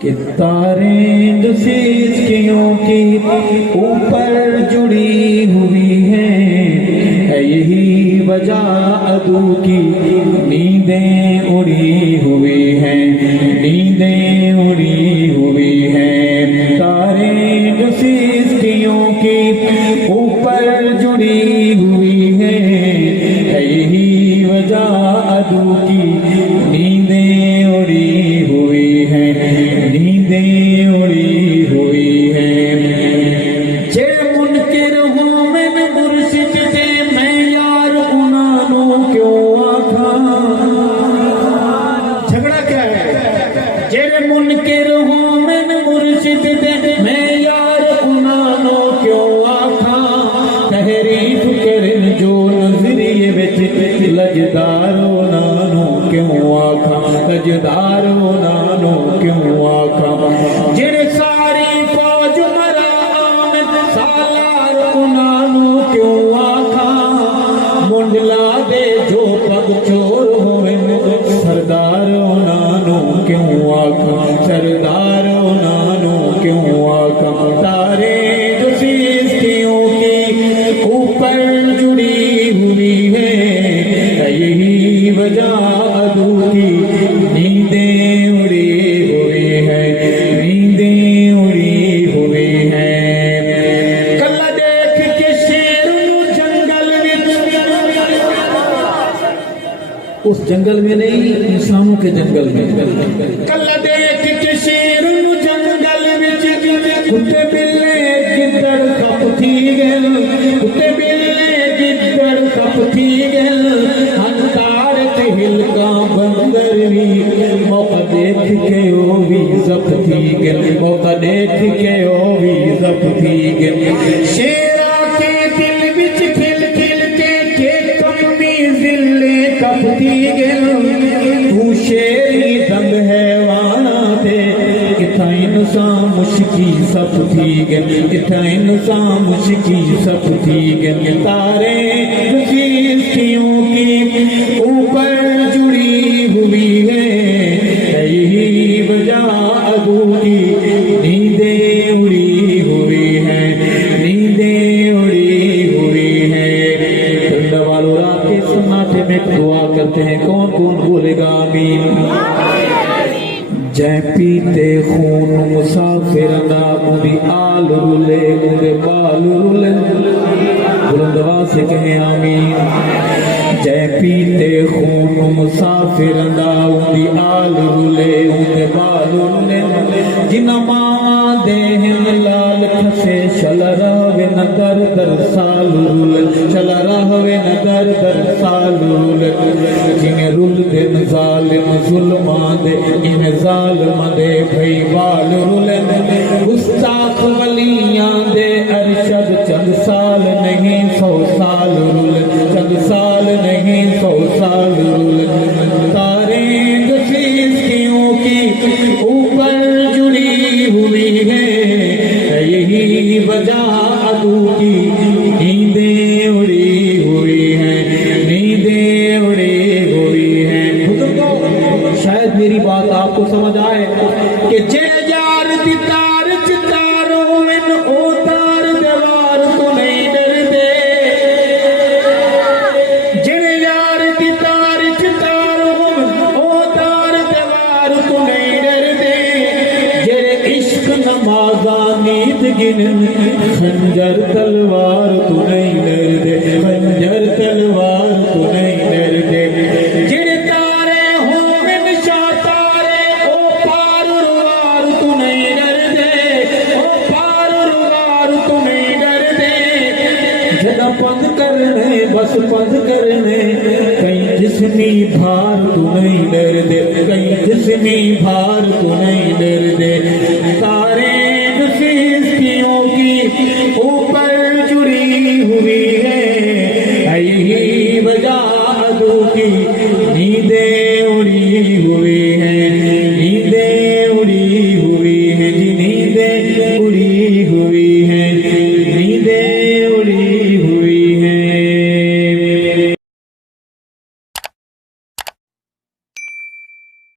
کہ تاریں جو سیسکیوں کی اوپر جڑی ہوئی ہیں، ہے یہی وجہ عدو کی نیندیں اڑی ہوئی ہیں، نیندیں اڑی ہوئی ہیں۔ تاریں جو سیسکیوں کی اوپر جڑی ہوئی ہیں، ہے یہی وجہ عدو کی نیندیں اڑی ہوئی ہیں، نیندیں اڑی ہوئی ہیں۔ جے منکر ہوں من مرشد دے میں یار انہوں کیوں آکھا۔ جھگڑا کیا ہے؟ جے منکر ہوں من مرشد دے میں یار انہوں کیوں آکھا۔ تحریف کرن جو نظریے وچ لجدار انہوں کیوں آکھا، لجدار انہوں کیوں آکھا۔ جڑے ساری فوج مرا آمد سالار انہوں کیوں آکھا۔ منڈلا دے جو پگ چور ہوئے سردار انہوں کیوں آکھا، سردار انہوں کیوں آکھا۔ تارے جو سیسکیوں کی اوپر جڑی ہوئی ہے، یہی وجہ عدو کی نیندیں اڑی ہوئی ہیں، نیندیں اڑی ہوئی ہیں۔ کلا دیکھ کے شیر جنگل اس جنگل میں نہیں، انسانوں کے جنگل میں۔ کلا دیکھ کے شیر جنگل وچ کتے بلے گدڑ کپ تھی گل، کتے بلے گدڑ کپ تھی گل۔ ہنتار تے ہلکاں بندر بھی موقع دیکھ کے او بھی زب تھی گل، موقع دیکھ کے او بھی زب تھی گل۔ شیرا کے دل وچ کھل کھل کے کمی ذلے کپ تھی گل۔ تو شیری دنگ حیوانا تے کتھاں انسان مشکی سب تھی گل، کتھاں انسان مشکی سب تھی گل۔ تارے سیسکیوں کی اوپر جڑی ہوئی ہے، یہی وجہ عدو کی نیندیں اڑی ہوئی ہیں، نیندیں اڑی ہوئی ہیں۔ بندہ والو رات کے سناٹے میں دعا کرتے ہیں، کون کون بولے گا آمین۔ جے پیتے خون مسافر نام دی آل رولے اندے بال رولے، بلند آواز سے کہیں آمین۔ جے پیتے خون مسافر نام دی آل رولے اندے بال رولے، جنہ ماں دے ہن لال کھسے چل رہوے نہ در در سال رولے، چل رہوے نہ در در سال رولے۔ جنہیں رول دن ظالم ظلمان دے انہیں ظالم دے بھئی بال رولے، گستاخ ولیاں دے ارشد چند سال نہیں 100 سال رولے، چند سال نہیں 100 سال رولے۔ تاریں جو سیسکیوں کی اوپر جڑی ہوئی ہے، یہی وجہ عدو کی نیندیں اڑی ہوئی ہیں، نیندیں اڑی ہوئی ہیں۔ بزرگوں، شاید میری بات آپ کو سمجھ آئے کہ جے یار دی تار چتار ہوئن او تار دیوار تو نہیں ڈر دے۔ جے یار دی تار چتار ہوئن او تار دیوار تو نہیں ڈر دے۔ جے عشق نمازاں نیند گنن خنجر تلوار تو نہیں ڈر دے، خنجر تلوار تو نہیں ڈر دے۔ جڑے تارے ہوئن شاہ تارے او پار روار تو نہیں ڈر دے، او پار روار تو نہیں ڈر دے۔ جنا پند کرنے بس پند کرنے، کہیں جسمی بھار تو نہیں ڈر دے، کہیں جسمی بھار تو نہیں ڈر